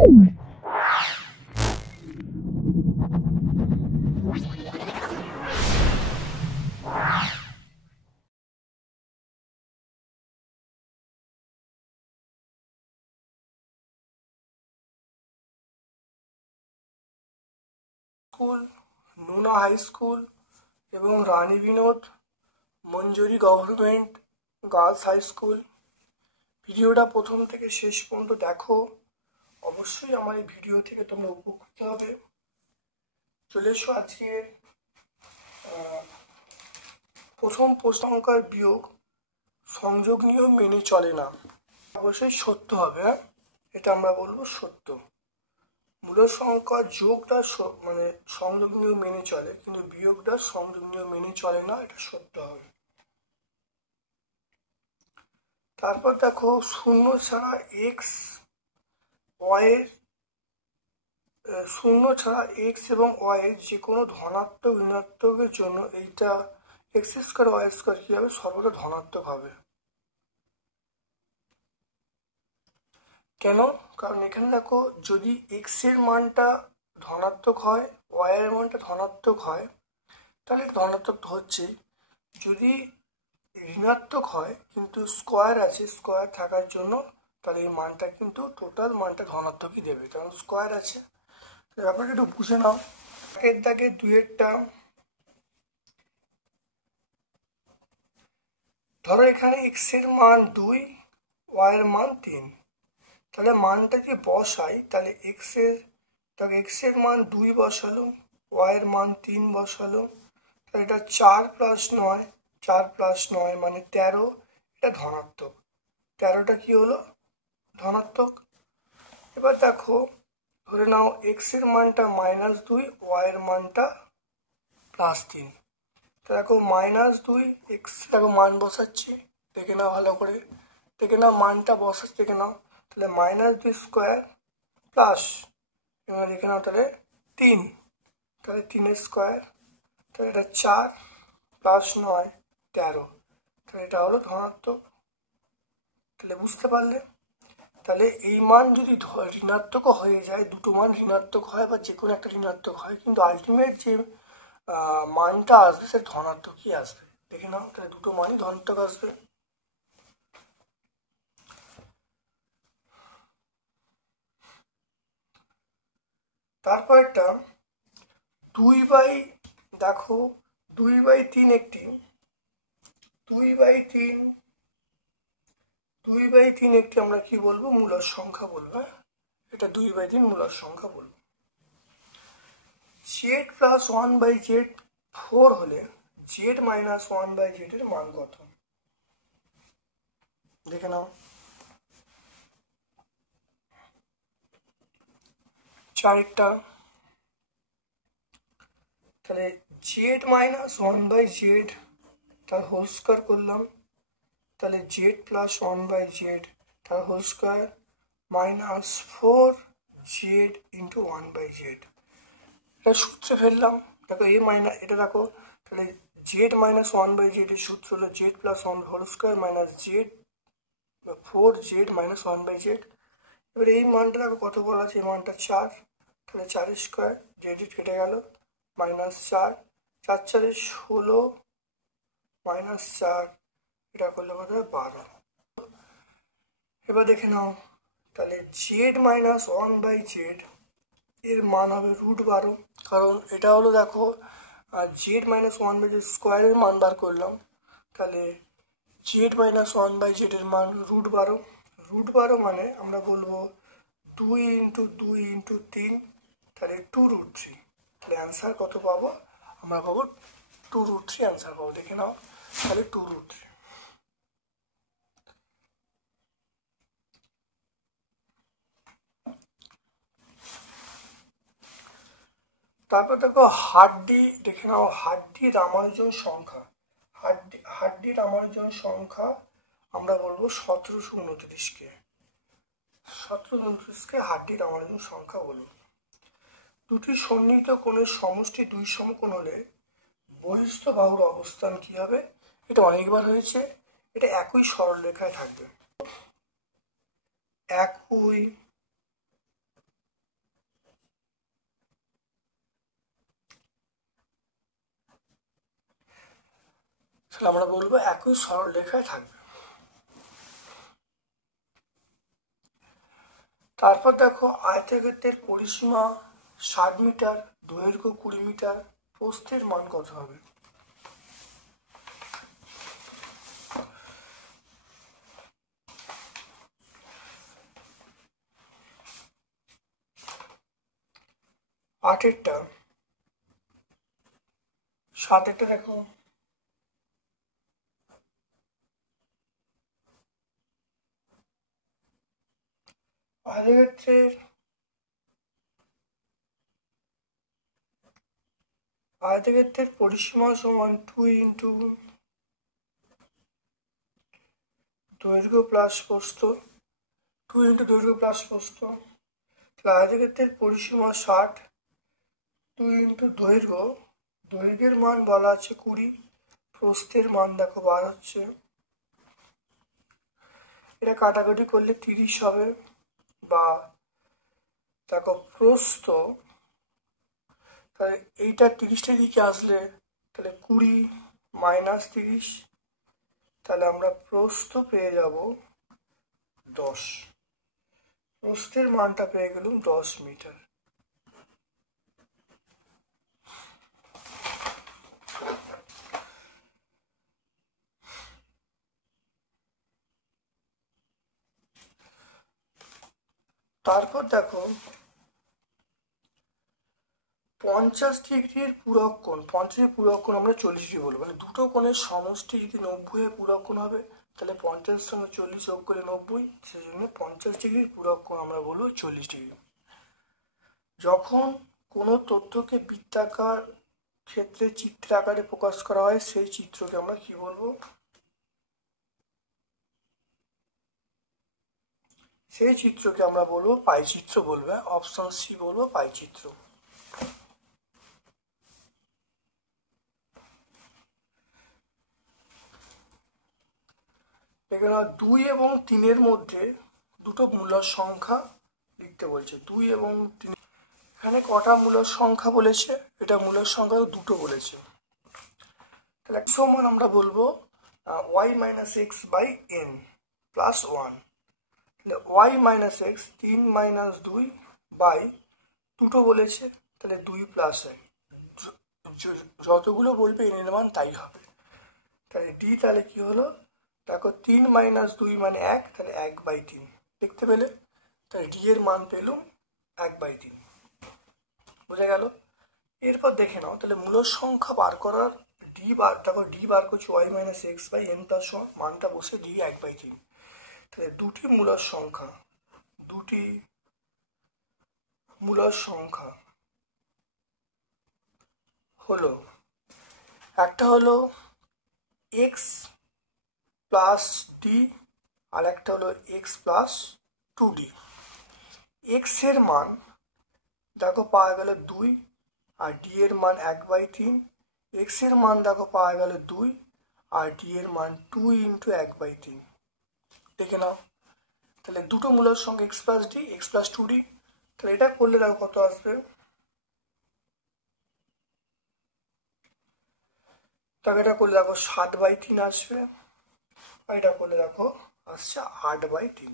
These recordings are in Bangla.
স্কুল, নুনা হাই স্কুল এবং রানী বিনোদ মঞ্জুরি গভর্নমেন্ট গার্লস হাই স্কুল। ভিডিওটা প্রথম থেকে শেষ পর্যন্ত দেখো, অবশ্যই আমার এই ভিডিও থেকে তোমরা উপকৃত হবে। চলে এসো আজকের প্রথম প্রশ্ন, সংখ্যার বিয়োগ সংযোগ নিয়ম মেনে চলে না। অবশ্যই সত্য হবে, এটা আমরা বলবো সত্য। মূল সংখ্যার যোগটা মানে সংযোগ নিয়ম মেনে চলে, কিন্তু বিয়োগটা সংযোগ নিয়ম মেনে চলে না, এটা সত্য হবে। তারপর দেখো, শূন্য ছাড়া এক্স এবং ওয়াই এর যে কোনো ধনাত্মক ঋণাত্মকের জন্য এইটা এক্স স্কোয়ার ওয়াই স্কোয়ার কি হবে, সর্বদা ধনাত্মক হবে। কেন? কারণ এখানে দেখো, যদি এক্স এর মানটা ধনাত্মক হয়, ওয়াই এর মানটা ধনাত্মক হয়, তাহলে ধনাত্মক হচ্ছে। যদি ঋণাত্মক হয় কিন্তু স্কোয়ার আছে, স্কোয়ার থাকার জন্য তাহলে এই মানটা কিন্তু টোটাল মানটা ধনাত্মকই দেবে, কারণ স্কোয়ার আছে। ব্যাপারটা একটু বুঝে নাও। একের দাগে দুইয়েরটা, ধরো এখানে এক্স এর মান 2, ওয়াই এর মান 3, তাহলে মানটা যে বসাই, তাহলে এক্স এর মান 2 বসালো, ওয়াই এর মান 3 বসালো, তাহলে এটা 4 + 9 মানে 13, এটা ধনাত্মক। 13টা কি হলো? ধনাত্মক। এবার দেখো, ধরে নাও এক্স এর মানটা -2, ওয়াই এর মানটা +3। তো দেখো -2, এক্স দেখো মান বসাচ্ছি, দেখে নাও ভালো করে, দেখে নাও মানটা বসাচ্ছি, দেখে নাও। তাহলে -2 স্কোয়ার প্লাস, এবার দেখে নাও তাহলে 3, তাহলে 3 স্কোয়ার, তাহলে এটা 4 + 9 13, তাহলে এটা হলো ধনাত্মক। তাহলে বুঝতে পারলে? তাহলে এই মান যদি ঋণাত্মকও হয়ে যায়, দুটো মান ঋণাত্মক হয় বা যে কোনো একটা ঋণাত্মক হয়, কিন্তু আলটিমেট যে মানটা আসবে সে ধনাত্মকই আসবে। দেখে নাও, তাহলে দুটো মানই ধনাত্মক আসবে। তারপর একটা দেখো 2/3 একটি 2/3 একটি আমরা কি বলবো? মূলদ সংখ্যা বলবো। এটা 2/3 মূলদ সংখ্যা বলবো। z + 1/z 4 হলে z - 1/z এর মান কত? দেখে নাও। চারটা, তাহলে z - 1/z তার হোল স্কয়ার করলাম, তাহলে z + 1/z তার হোল স্কয়ার -4z × 1/z। এটা সূত্রে ফেললাম। দেখো এটা দেখো, তাহলে z - 1/z এর সূত্র হলো z + 1 whole square - z 4z - 1/z। এবার এই মানটা দেখো কত বলা আছে, এই মানটা 4, তাহলে 4 স্কয়ার, z কেটে গেল, -4, 4 × 4 = 16, -4, এটা করলে কত হয়? 12। এবার দেখে নাও, তাহলে z - 1/z এর মান হবে √12, কারণ এটা হলো দেখো z - 1/z স্কোয়ারের মান বার করলাম, তাহলে z - 1/z এর মান √12। √12 মানে আমরা বলবো 2 × 2 × 3, তাহলে 2√3। তাহলে অ্যান্সার কত পাবো? আমরা পাবো 2√3 অ্যান্সার পাবো। দেখে নাও, তাহলে 2√3। তারপর দেখো হাড্ডি, দেখে নাও হাড্ডি রামানুজন সংখ্যা। হাড্ডি রামানুজন সংখ্যা আমরা বলবো 1729কে। 1729কে হাড্ডি রামানুজন সংখ্যা বলবো। দুটি সন্নিহিত কোণের সমষ্টি 2 সমকোণ হলে বহিস্থ বাহুর অবস্থান কি হবে? এটা অনেকবার হয়েছে। এটা একই সরলরেখায় থাকবে, একই তাহলে আমরা বলবো একই সরল রেখায় থাকবে। তারপর দেখো আয়তক্ষেত্রের পরিসীমা 60 মিটার, দৈর্ঘ্য 20 মিটার, প্রস্থের মান কত হবে? আটেরটা, সাতেরটা দেখো, আয়তক্ষেত্রের পরিসীমা সমান 2 ইন্টু দৈর্ঘ্য প্লাস প্রস্থ, 2 ইন্টু দৈর্ঘ্য প্লাস প্রস্থ। তাহলে আয়তক্ষেত্রের পরিসীমা 60, 2 ইন্টু দৈর্ঘ্য, দৈর্ঘ্যের মান বলা আছে 20, প্রস্থের মান দেখো 12 হচ্ছে। এটা কাটাকাটি করলে 30 হবে, বা দেখো প্রস্থ, তাহলে এইটা 30টা দিকে আসলে তাহলে 20 মাইনাস 30, তাহলে আমরা প্রস্থ পেয়ে যাব 10, প্রস্থের মানটা পেয়ে গেলাম 10 মিটার। তারপর দেখো 50 ডিগ্রির পূরক কোণ, 50 পূরক কোণ আমরা 40 ডিগ্রি বলবো, মানে দুটো কোণের সমষ্টি যদি 90 এর পূরক কোণ হবে, তাহলে 50 সঙ্গে 40 যোগ করে 90, সেই জন্য 50 ডিগ্রির পূরক কোণ আমরা বলবো 40 ডিগ্রি। যখন কোনো তথ্যকে বৃত্তাকার ক্ষেত্রে চিত্র আকারে প্রকাশ করা হয়, সেই চিত্রকে আমরা কি বলবো? সেই চিত্রকে আমরা বলবো পাই চিত্র বলবো, অপশন সি বলবো পাই চিত্র। এখানে 2 এবং 3-এর মধ্যে দুটো মূলদ সংখ্যা লিখতে বলছে, 2 এবং 3। এখানে কটা মূলদ সংখ্যা বলেছে? এটা মূলদ সংখ্যা দুটো বলেছে। তাহলে সমান আমরা বলবো y minus x by n plus 1। তাহলে y minus x 3 minus 2 by দুটো বলেছে, তাহলে 2 প্লাস 1, যতগুলো বলবে এন এর মান তাই হবে। তাহলে ডি তাহলে কি হলো? দেখো 3 মাইনাস 2 মানে 1, তাহলে 1/3 দেখতে পেলে, তাহলে ডি এর মান পেলুম 1/3। বোঝা গেল? এরপর দেখে নাও, তাহলে মূলদ সংখ্যা বার করার ডি বার, দেখো ডি বার করছি y minus x by n plus 1, মানটা বসে ডি 1/3। তাহলে দুটি মূলদ সংখ্যা হলো, একটা হলো এক্স প্লাস ডি, আর একটা হলো এক্স প্লাস 2d। এক্স এর মান দেখো পাওয়া গেল 2, আর ডি এর মান 1/3। এক্স এর মান দেখো পাওয়া গেল 2, আর ডি এর মান 2 ইন্টু 1/3। দেখে নাও, তাহলে দুটো মূলদ সংখ্যা x plus D, x plus 2d। তাহলে এটা করলে দেখো কত আসবে? তবে এটা করলে দেখো 7/3 আসবে, আর এটা করলে দেখো আসছে 8/3।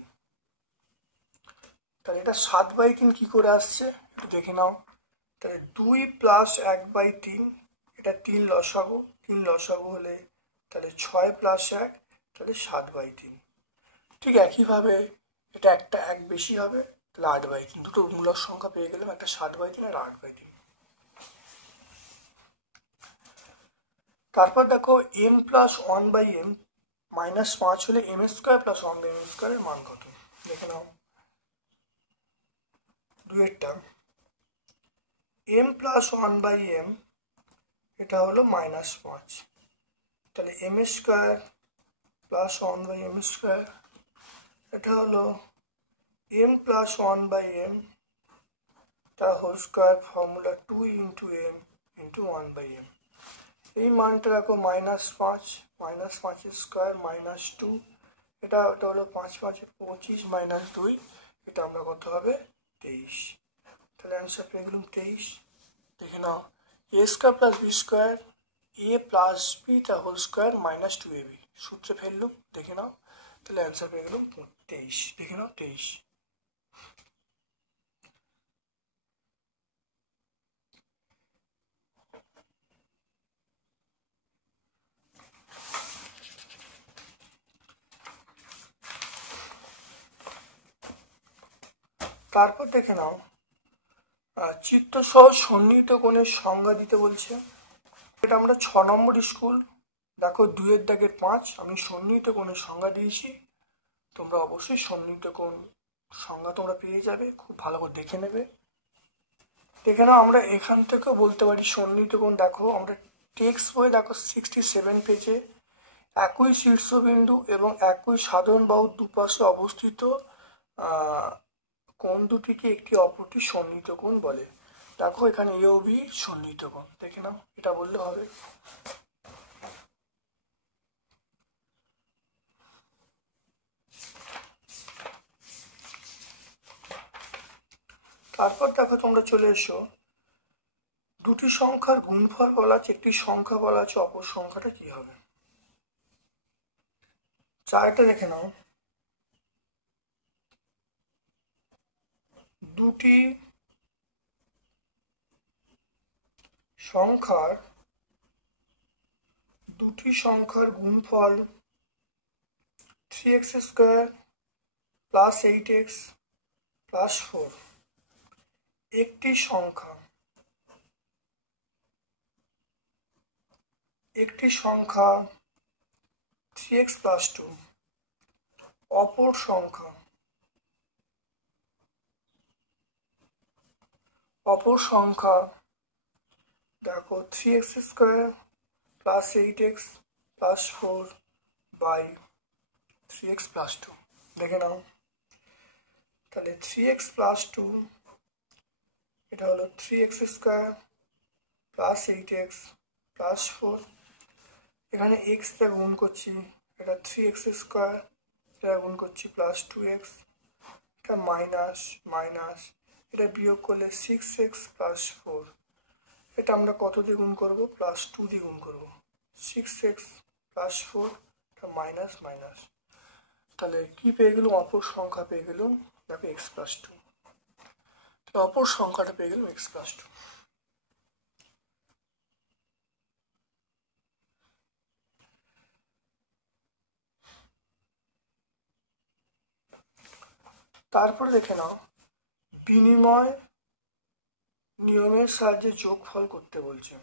তাহলে এটা 7/3 কি করে আসছে একটু দেখে নাও। তাহলে 2 প্লাস 1/3, এটা 3 লসাগু, 3 লসাগু হলে তাহলে 6 প্লাস 1, তাহলে 7/3। ঠিক একইভাবে এটা একটা 1 বেশি হবে, তাহলে 8/3। দুটো মূলদ সংখ্যা পেয়ে গেলাম, একটা 7/3 আর 8/3। তারপর দেখো m প্লাস 1/m মাইনাস 5 হলে m স্কোয়ার প্লাস 1/m স্কোয়ারের মান কত? দেখে নাও। দুয়েরটা m প্লাস 1/m, এটা হলো মাইনাস 5, তাহলে m square plus 1/m square, এটা হলো m প্লাস 1/m তার whole square, formula 2 into m into 1/m। এই মানটা রাখো মাইনাস 5, মাইনাস 5 স্কোয়ার মাইনাস 2, এটা হলো 5 5 25 মাইনাস 2, এটা আমরা কত হবে? 23। তাহলে অ্যান্সার পেয়ে গেলাম 23। দেখে নাও, a square plus b square a plus b the whole square minus 2ab সূত্রে ফেললুম, দেখে নাও। তাহলে অ্যান্সার পেয়ে গেল 23, দেখে নাও 23। তারপর দেখে নাও চিত্রসহ সন্নিহিত কোণের সংজ্ঞা দিতে বলছে। এটা আমরা 6 নম্বর স্কুল, দেখো 2-এর দাগের 5, আমি সন্নিহিত কোণের সংজ্ঞা দিয়েছি। তোমরা অবশ্যই সন্নিহিত কোণ সংজ্ঞা তোমরা পেয়ে যাবে, খুব ভালো করে দেখে নেবে। দেখে নাও আমরা এখান থেকেও বলতে পারি সন্নিহিত কোণ। দেখো আমরা টেক্সট বই দেখো 67 পেজে একই শীর্ষবিন্দু এবং একই সাধারণ বাহুর দুপাশে অবস্থিত কোণ দুটিকে একটি অপরটি সন্নিহিত কোণ বলে। দেখো এখানে এ ও বি সন্নিহিত কোণ, দেখে নাও, এটা বললে হবে। তারপর দেখো তোমরা চলে এসো, দুটি সংখ্যার গুণফল বলা আছে, একটি সংখ্যা বলা আছে, অপর সংখ্যাটা কি হবে। চারটা দেখে নাও, দুটি সংখ্যার গুণফল 3x square plus 8x plus 4। একটি সংখ্যা 3x প্লাস 2, অপর সংখ্যা দেখো 3x square plus 8x plus 4 by 3x plus 2, দেখে নাও। তাহলে 3x প্লাস 2 এটা হলো 3x square plus 8x plus 4, এখানে x দিয়ে গুণ করছি, এটা 3x স্কোয়ার, এটা গুণ করছি প্লাস 2x, এটা মাইনাস মাইনাস, এটা বিয়োগ করলে 6x প্লাস 4, এটা আমরা কত দিয়ে গুণ করবো, প্লাস 2 দিয়ে গুণ করবো, 6x প্লাস 4, এটা মাইনাস মাইনাস। তাহলে কি পেয়ে গেলাম, অপর সংখ্যা পেয়ে গেলাম, দেখো x প্লাস 2, অপর সংখ্যাটা পেয়ে গেলাম x প্লাস 2। তারপরে দেখে নাও, বিনিময় নিয়মের সাহায্যে যোগফল করতে বলছে।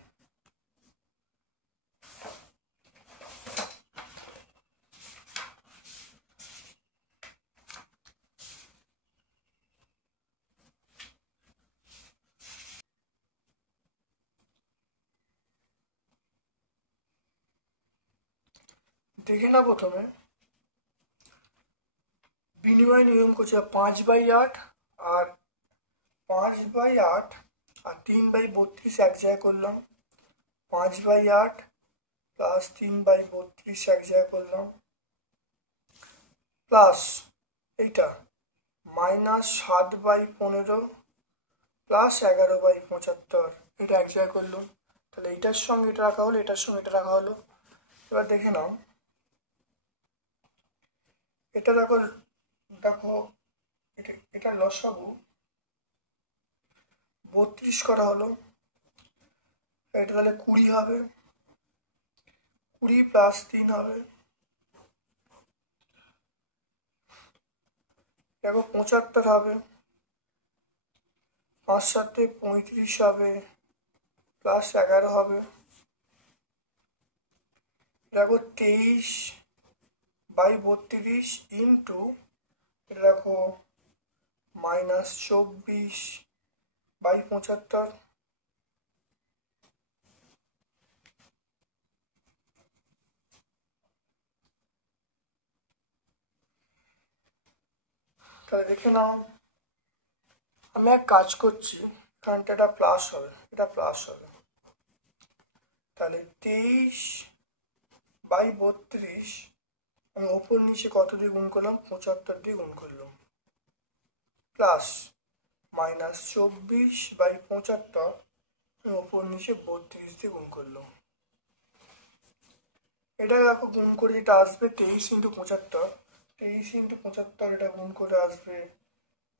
দেখে না, প্রথমে বিনিময় নিয়ম করছে 5/8 আর 5/8 আর 3/32 এক জায়গায় করলাম, 5/8 প্লাস 3/32 এক জায়গায় করলাম, প্লাস এইটা মাইনাস 7/15 প্লাস 11/75, এটা এক জায়গায় করলাম। তাহলে এইটার সঙ্গে এটা রাখা হলো, এটার সঙ্গে এটা রাখা হলো। এবার দেখে নাও, এটা দেখো এটা লসাগু 32 করা হলো, এটা তাহলে 20 হবে, 20 প্লাস 3 হবে, দেখো 75 হবে, 5 7 35 হবে, প্লাস 11 হবে, দেখো 23/32 ইন্টু এটা দেখো মাইনাস 24/75, তাহলে দেখে নাও, আমি এক কাজ করছি, এখানটা এটা প্লাস হবে, এটা প্লাস হবে, তাহলে 23/32 আমি ওপর নিচে কত দিয়ে গুণ করলাম, 75 দিয়ে গুণ করলাম, প্লাস মাইনাস 24/75 আমি ওপর নিচে 32 দিয়ে গুণ করলাম। এটা দেখো গুণ করে যেটা আসবে 23 ইন্টু 75, 23 ইন্টু 75 এটা গুণ করে আসবে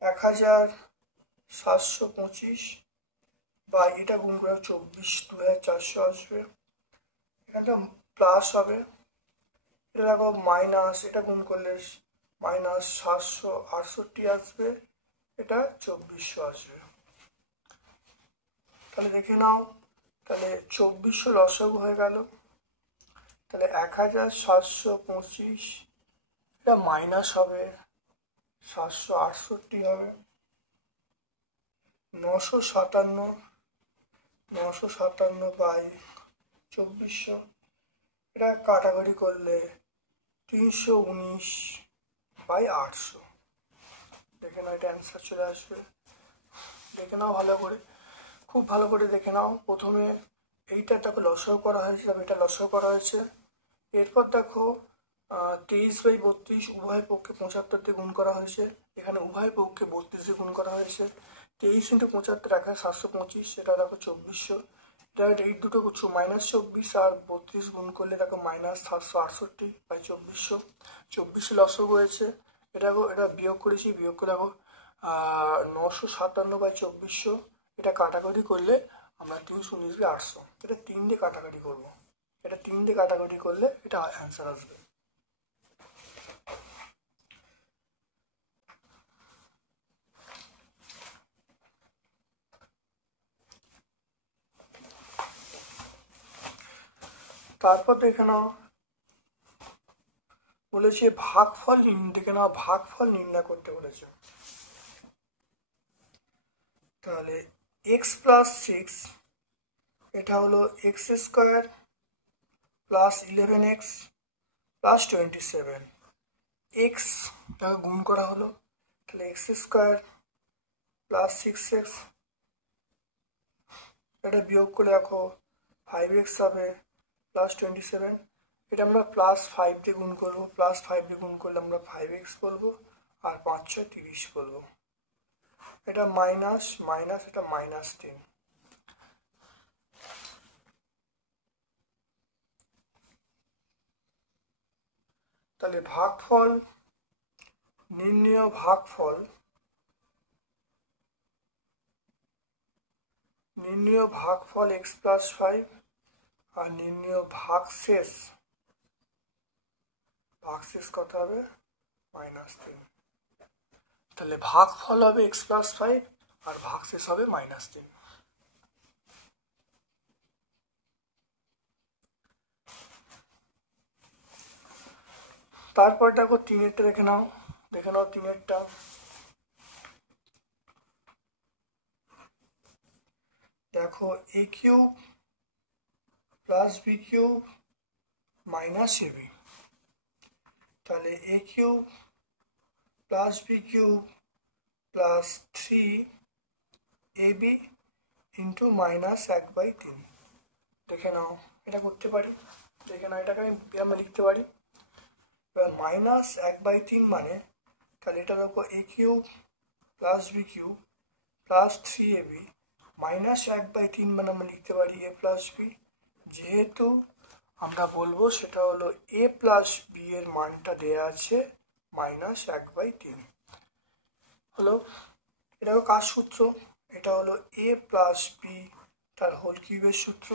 1725, বা এটা গুণ করে 24,2400 আসবে। এখানটা প্লাস হবে, এটা দেখো মাইনাস, এটা গুণ করলে মাইনাস 768 আসবে, এটা 2400 আসবে। তাহলে দেখে নাও, তাহলে 2400 লসাগু হয়ে গেল। তাহলে 1725 এটা মাইনাস হবে, 768 হবে, 957 বাই 2400, এটা কাটাকাটি করলে 319 বাই 800। দেখে নাও, এটা অ্যান্সার চলে আসবে। দেখে নাও ভালো করে, খুব ভালো করে দেখে নাও। প্রথমে এইটা দেখো লসাগু করা হয়েছে, এটা লসাগু করা হয়েছে। এরপর দেখো 23/32 উভয় পক্ষে 75 দিয়ে গুণ করা হয়েছে, এখানে উভয় পক্ষে 32 দিয়ে গুণ করা হয়েছে। 23 ইন্টু 75 1725, এটা দেখো 2400, এটা এই দুটো -24 আর 32 গুণ করলে দেখো -768 বাই 2400, 2400 লসাগু হয়েছে। এটা বিয়োগ করেছি, বিয়োগ করে দেখো 957 বাই 2400, এটা কাটাকাটি করলে আমরা 319 বাই 800, এটা 3 দিয়ে কাটাকাটি করবো, এটা 3 দিয়ে কাটাকাটি করলে এটা অ্যান্সার আসবে। তারপর দেখে নাও বলেছে ভাগফল দেখে নাও, ভাগফল নির্ণয় করতে বলেছে। তাহলে x প্লাস 6 এটা হলো x square plus 11x plus 27, x গুণ করা হলো, তাহলে এক্স স্কোয়ার প্লাস 6x, এটা বিয়োগ করে রাখো 5x হবে প্লাস 27, এটা আমরা +5 দিয়ে গুণ করবো, +5 দিয়ে গুণ করলে আমরা 5x বলবো, আর 5 6 30 বলবো, এটা মাইনাস মাইনাস, এটা -3। তাহলে ভাগফল নির্ণয়, ভাগফল নির্ণয় ভাগফল x প্লাস 5 আর নির্ণয় ভাগশেষ কত হবে -3। তাহলে ভাগফল হবে x প্লাস 5 আর ভাগশেষ হবে -3। তারপর দেখো 3-এরটা দেখে নাও, 3-এরটা। দেখো a cube plus b cube minus ab, তাহলে a cube plus b cube plus 3ab into -1/3। দেখে নাও, এটা করতে পারি, দেখে নাও, এটাকে আমরা লিখতে পারি। এবার -1/3 মানে, তাহলে এটা দেখো a cube plus b cube plus 3ab -1/3 মানে আমরা লিখতে পারি a প্লাস বি। যেহেতু আমরা বলবো সেটা হলো a প্লাস বি এর মানটা দেয়া আছে -1/3 হলো। এটা হলো কার সূত্র, এটা হলো a প্লাস বি তার হোল কিউবের সূত্র।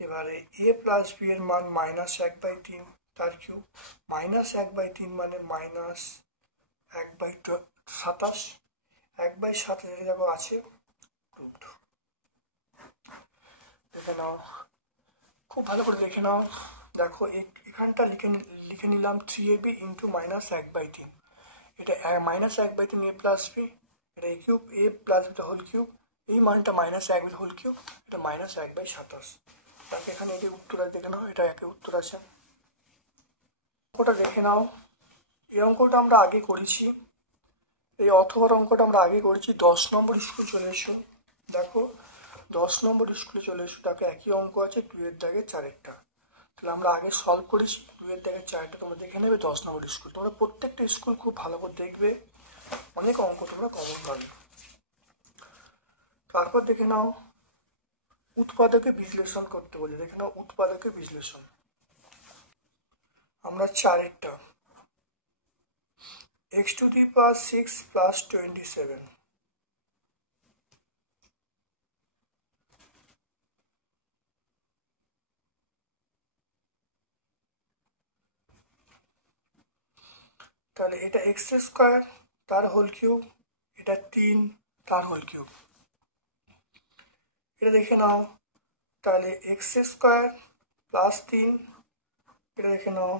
এবারে a প্লাস বি এর মান -1/3 তার কিউব, -1/3 মানে -1/27, 1/27 দেখো আছে রুট। দেখে নাও, খুব ভালো করে দেখে নাও। দেখো এখানটা লিখে নিলাম 3ab ইন্টু -1/3, এটা -1/3 a প্লাস বি, এটা a cube, a plus b whole cube, এই মানটা -1 হোল কিউব, এটা -1/27। তাকে এখানে এটি উত্তর আছে, দেখে নাও, এটা একে উত্তর আছে। অঙ্কটা দেখে নাও, এই অঙ্কটা আমরা আগে করেছি, এই অথবার অঙ্কটা আমরা আগে করেছি। 10 নম্বর স্কুল চলে এসো, দেখো 10 নম্বর স্কুলে চলে এসো, দেখো একই অঙ্ক আছে 2-এর দাগে 4-এরটা। তাহলে আমরা আগে সলভ করেছি 2-এর দাগে 4-টা, তোমরা দেখে নেবে 10 নম্বর স্কুল। তোমরা প্রত্যেকটা স্কুল খুব ভালো করে দেখবে, অনেক অঙ্ক তোমরা কমন পাবে। তারপর দেখে নাও উৎপাদকে বিশ্লেষণ করতে বলে, দেখে নাও উৎপাদকে বিশ্লেষণ। আমরা 4-এরটা x two the power 6 plus 27, তাহলে এটা এক্স স্কোয়ার তার হোল কিউব, এটা 3 তার হোল কিউব। এটা দেখে নাও, তাহলে এক্স স্কোয়ার প্লাস 3, এটা দেখে নাও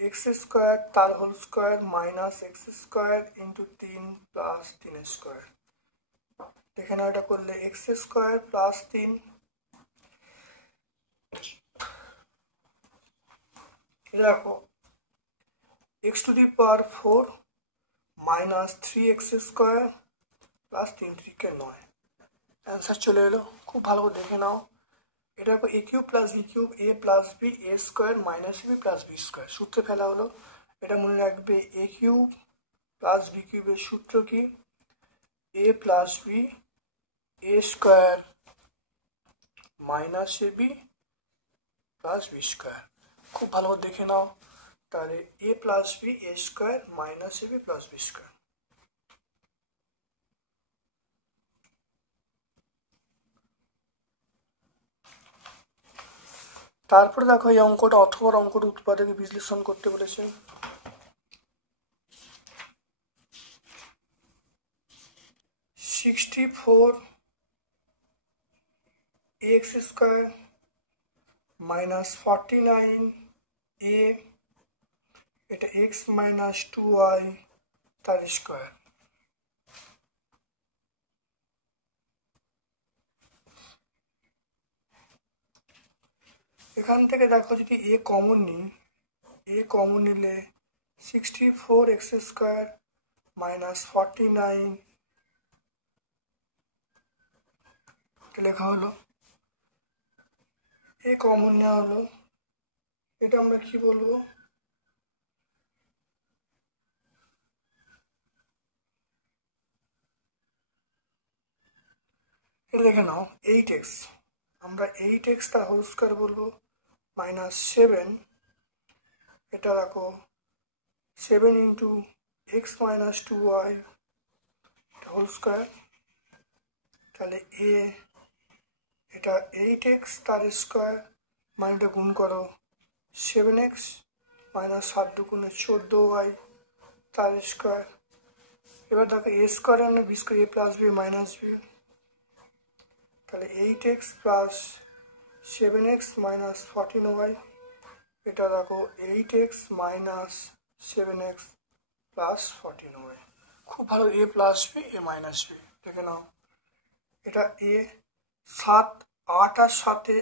এক্স স্কোয়ার তার whole square minus x square into 3 plus 3 square. দেখে নাও এটা করলে এক্স স্কোয়ার প্লাস 3, এটা রাখো x to the power 4 minus 3x square plus 3×3 = 9। Answer চলে এলো। খুব ভালো করে দেখে নাও, এটা a cube plus b cube a plus b a square minus b plus b square সূত্রে ফেলা হলো। এটা মনে রাখবে, এ কিউব প্লাস বি কিউবের সূত্র কি, এ plus b a square minus A B plus b square. খুব ভালো করে দেখে নাও, তাহলে এ plus b a square minus A B plus b square. তারপরে দেখো এই অঙ্কটা অথবা অঙ্কটা উৎপাদকে বিশ্লেষণ করতে বলেছে। (64) x² মাইনাস 49a, এটা x মাইনাস 2y তার স্কোয়ার। এখান থেকে দেখো যদি এ কমন নিই, এ কমন নিলে 64x² মাইনাস 49 লেখা হলো, এ কমন নেওয়া হলো, এটা আমরা কি বলবো, লিখে নাও 8x, আমরা 8x তার হোল স্কোয়ার বলবো মাইনাস 7, এটা রাখো 7 into x minus 2y whole square, তাহলে এ এটা 8x তার স্কোয়ার মানে এটা গুণ করো 7x মাইনাস 7×2 = 14y তার স্কোয়ার। এবার দেখো এ স্কোয়ার মানে B square, a plus B minus B, তাহলে 8x plus 7x minus 14y, এটা দেখো 8x minus 7x plus 14y। খুব ভালো, এ প্লাস বি এ মাইনাস বি দেখে নাও, এটা এ 7 8 আর সাথে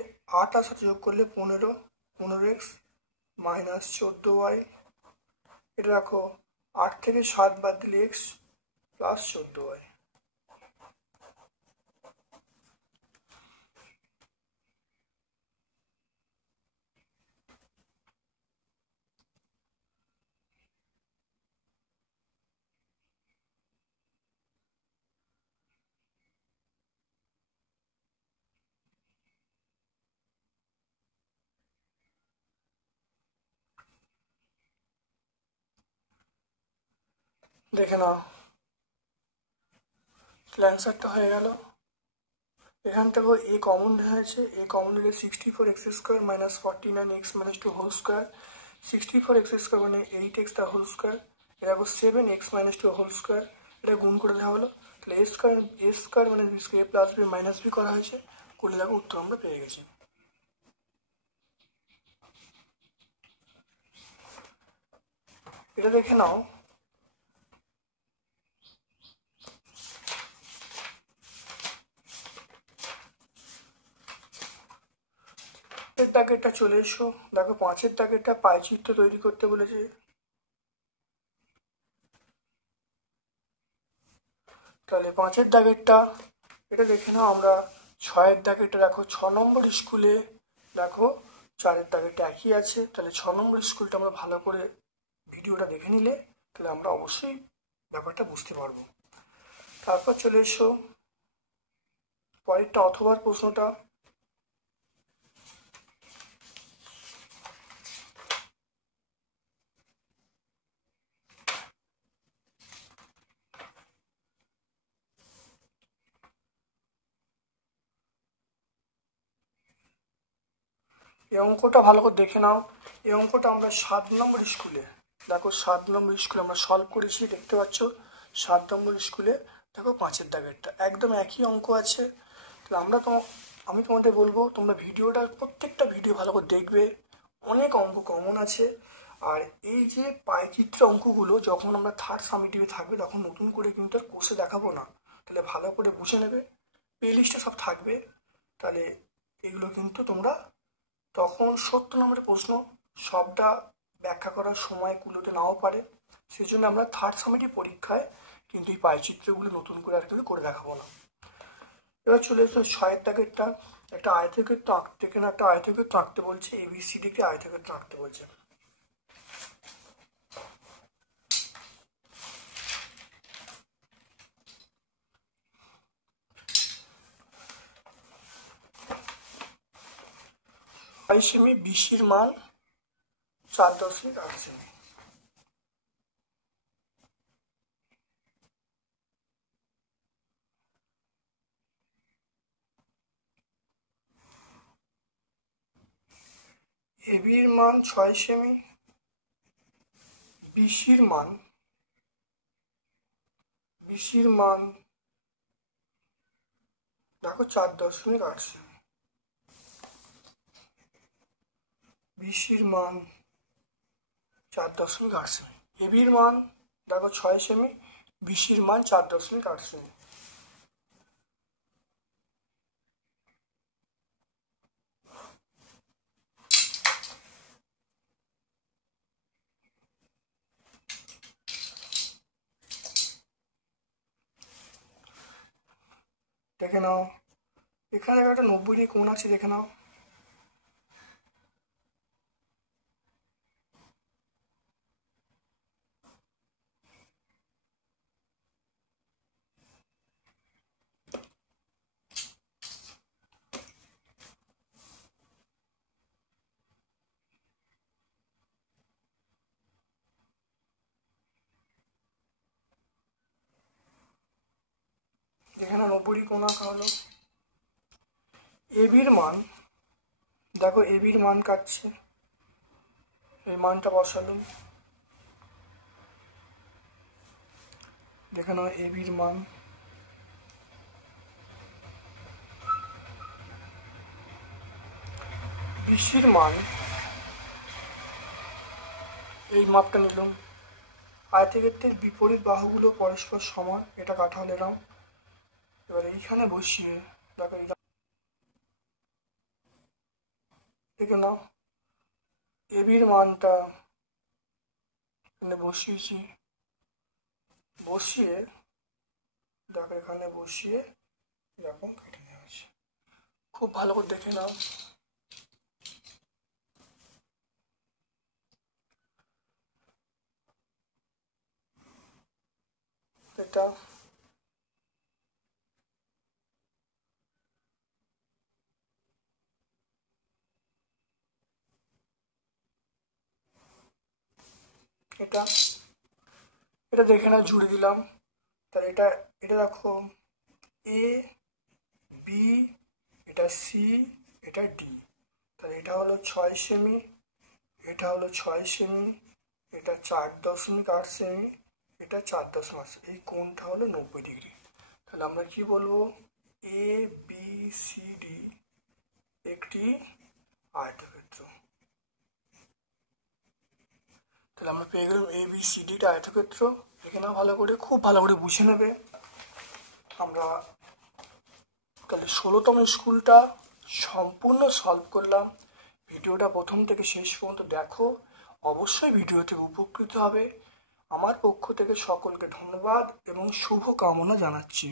যোগ করলে 15x মাইনাস 14y, এটা রাখো 8 থেকে 7 বাদ দিলে x প্লাস 14y। দেখে নাও, অ্যান্সারটা হয়ে গেল। এখান থেকেও এ কমন হয়েছে, এ কমন হলে 64x² minus 49x minus 2 whole square, 64x² মানে 8x তার হোল স্কোয়ার, এটা 7x মাইনাস 2 হোল স্কোয়ার, এটা গুণ করে দেওয়া হলো, তাহলে এ স্কোয়ার মানে B square, a plus B minus B করা হয়েছে, করলে দেখো উত্তর আমরা পেয়ে গেছি। এটা দেখে নাও, দাগেরটা চলে এসো, দেখো 5-এর দাগেরটা পাইচিত্র তৈরি করতে বলেছে। তাহলে 5-এর দাগেরটা এটা দেখে নাও, আমরা 6-এর দাগেরটা দেখো 6 নম্বর স্কুলে দেখো 4-এর দাগেরটা একই আছে, তাহলে 6 নম্বর স্কুলটা আমরা ভালো করে ভিডিওটা দেখে নিলে তাহলে আমরা অবশ্যই ব্যাপারটা বুঝতে পারবো। তারপর চলে এসো পরেরটা অথবার প্রশ্নটা, এই অঙ্কটা ভালো করে দেখে নাও। এই অঙ্কটা আমরা 7 নম্বর স্কুলে, দেখো 7 নম্বর স্কুলে আমরা সলভ করেছি, দেখতে পাচ্ছ 7 নম্বর স্কুলে। দেখো 5-এর দাগেরটা একদম একই অঙ্ক আছে। তাহলে আমি তোমাদের বলবো তোমরা ভিডিওটা, প্রত্যেকটা ভিডিও ভালো করে দেখবে, অনেক অঙ্ক কমন আছে। আর এই যে পাইচিত্র অঙ্কগুলো যখন আমরা থার্ড সামেটিভে থাকবে তখন নতুন করে কিন্তু আর কোর্সে দেখাবো না, তাহলে ভালো করে বুঝে নেবে, প্লে লিস্টে সব থাকবে। তাহলে এগুলো কিন্তু তোমরা তখন 70 নম্বরের প্রশ্ন সবটা ব্যাখ্যা করার সময় কুলোতে নাও পারে, সেই জন্য আমরা থার্ড সামেটিভ পরীক্ষায় কিন্তু এই পাইচিত্রগুলো নতুন করে আর কিন্তু করে দেখাবো না। এবার চলে এসো 6-এর দাগেরটা। একটা আয়তক্ষেত্র আঁকতে, এখানে একটা আয়তক্ষেত্র আঁকতে বলছে, ABCD কে আয়তক্ষেত্র আঁকতে বলছে। সেমি BCর মান 4.8 সেমি। ABর মান 6 সেমি, BCর মান দেখো 4.8 সেমি। BCর মান 4.8 সেমি, ABর মান দেখো 6 সেমি, BCর মান 4.8 সেমি। দেখে নাও, এখানে একটা 90 ডিগ্রি কোণ আছে, দেখে নাও। এখানে 90 ডিগ্রি কোণ আঁকা হলো। ABর মান দেখো, ABর মান কাটছে, এই মানটা বসালাম। দেখে নাও ABর মান, BCর মান, এই মাপটা নিলাম। আয়তক্ষেত্রের বিপরীত বাহুগুলো পরস্পর সমান, এটা কাটা হলো এরকম। এবার এইখানে বসিয়ে দেখো, দেখে নাও ABর মানটা এখানে বসিয়েছি, বসিয়ে দেখো এখানে বসিয়ে এরকম কেটে নেওয়া আছে। খুব ভালো করে দেখে নাও। এটা এটা এটা দেখে না, জুড়ে দিলাম। তাহলে এটা এটা দেখো A B, এটা C, এটা D। তাহলে এটা হলো 6 সেমি, এটা হলো 6 সেমি, এটা 4.8 সেমি, এটা 4.8। এই কোণটা হলো 90 ডিগ্রি। তাহলে আমরা কি বলবো, ABCD একটি আয়তক্ষেত্র। তাহলে আমরা পেয়ে গেলাম ABCDটা আয়তক্ষেত্র। এখানে ভালো করে, খুব ভালো করে বুঝে নেবে। আমরা তাহলে 16তম স্কুলটা সম্পূর্ণ সলভ করলাম। ভিডিওটা প্রথম থেকে শেষ পর্যন্ত দেখো, অবশ্যই ভিডিও থেকে উপকৃত হবে। আমার পক্ষ থেকে সকলকে ধন্যবাদ এবং শুভ কামনা জানাচ্ছি।